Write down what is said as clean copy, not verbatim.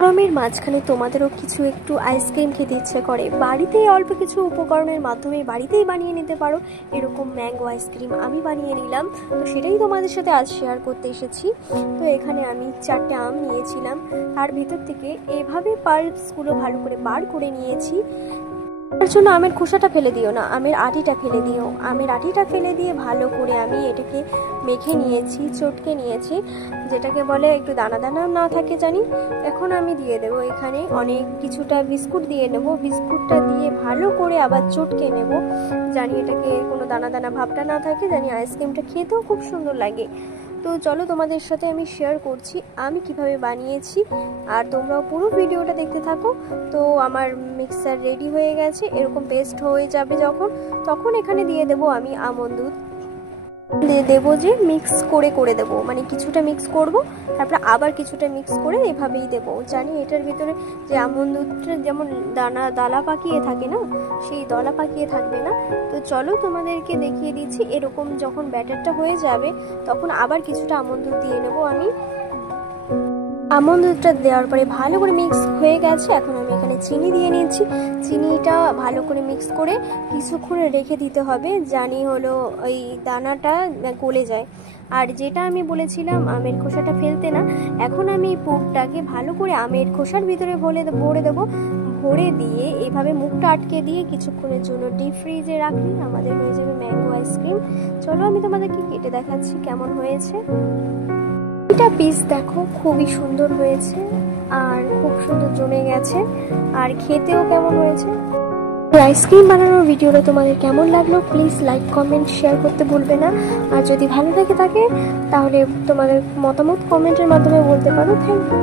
গরমের মাঝখানে তোমাদেরও কিছু একটু আইসক্রিম খেতে ইচ্ছে করে, বাড়িতেই অল্প কিছু উপকরণের মাধ্যমে বাড়িতেই বানিয়ে নিতে পারো এরকম ম্যাঙ্গো আইসক্রিম আমি বানিয়ে নিলাম। তো সেটাই তোমাদের সাথে আজ শেয়ার করতে এসেছি। তো এখানে আমি 4টে আম নিয়েছিলাম, তার ভিতর থেকে এভাবে পাল্পসগুলো ভালো করে বার করে নিয়েছি। তার জন্য আমের খোসাটা ফেলে দিও না, আমের আটিটা ফেলে দিও। আমের আটিটা ফেলে দিয়ে ভালো করে আমি এটাকে মেখে নিয়েছি, চটকে নিয়েছি, যেটাকে বলে একটু দানা দানা না থাকে জানি। এখন আমি দিয়ে দেবো এখানে অনেক কিছুটা বিস্কুট দিয়ে নেব। বিস্কুটটা দিয়ে ভালো করে আবার চটকে নেব, জানি এটাকে কোনো দানা দানা ভাবটা না থাকে, জানি আইসক্রিমটা খেতেও খুব সুন্দর লাগে। তো চলো তোমাদের সাথে আমি শেয়ার করছি আমি কিভাবে বানিয়েছি, আর তোমরাও পুরো ভিডিওটা দেখতে থাকো। তো আমার মিক্সার রেডি হয়ে গেছে, এরকম পেস্ট হয়ে যাবে যখন, তখন এখানে দিয়ে দেবো আমি আমন্ড দুধ। দেবো যে মিক্স করে দেবো, মানে কিছুটা মিক্স করব, তারপরে আবার কিছুটা মিক্স করে এভাবেই দেবো। জানি এটার ভিতরে যে আমন্ড দুধটা যেমন দালা পাকিয়ে থাকে না, সেই দলা পাকিয়ে থাকবে না। তো চলো তোমাদেরকে দেখিয়ে দিচ্ছি। এরকম যখন ব্যাটারটা হয়ে যাবে তখন আবার কিছুটা আমন্ড দুধ দিয়ে নেবো আমি। আমন্ড দুধটা দেওয়ার পরে ভালো করে মিক্স হয়ে গেছে, এখন আমি এখানে চিনি দিয়ে নিচ্ছি। চিনিটা ভালো করে মিক্স করে কিছুক্ষণ রেখে দিতে হবে, জানি হলো ওই দানাটা গলে যায়। আর যেটা আমি বলেছিলাম আমের খোসাটা ফেলতে না, এখন আমি পুরটাকে ভালো করে আমের খোসার ভিতরে ভরে দেবো। ভরে দিয়ে এইভাবে মুখটা আটকে দিয়ে কিছুক্ষণের জন্য ডিপ ফ্রিজে রাখলে আমাদের হয়ে যাবে ম্যাঙ্গো আইসক্রিম। চলো আমি তোমাদেরকে কেটে দেখাচ্ছি কেমন হয়েছে। এটা পিস দেখো খুবই সুন্দর হয়েছে আর খুব সুন্দর জমে গেছে, আর খেতেও কেমন হয়েছে। আইসক্রিম বানানোর ভিডিওটা তোমাদের কেমন লাগলো প্লিজ লাইক কমেন্ট শেয়ার করতে ভুলবে না। আর যদি ভালো লাগে থাকে তাহলে তোমাদের মতামত কমেন্টের মাধ্যমে বলতে পারো। Thank you.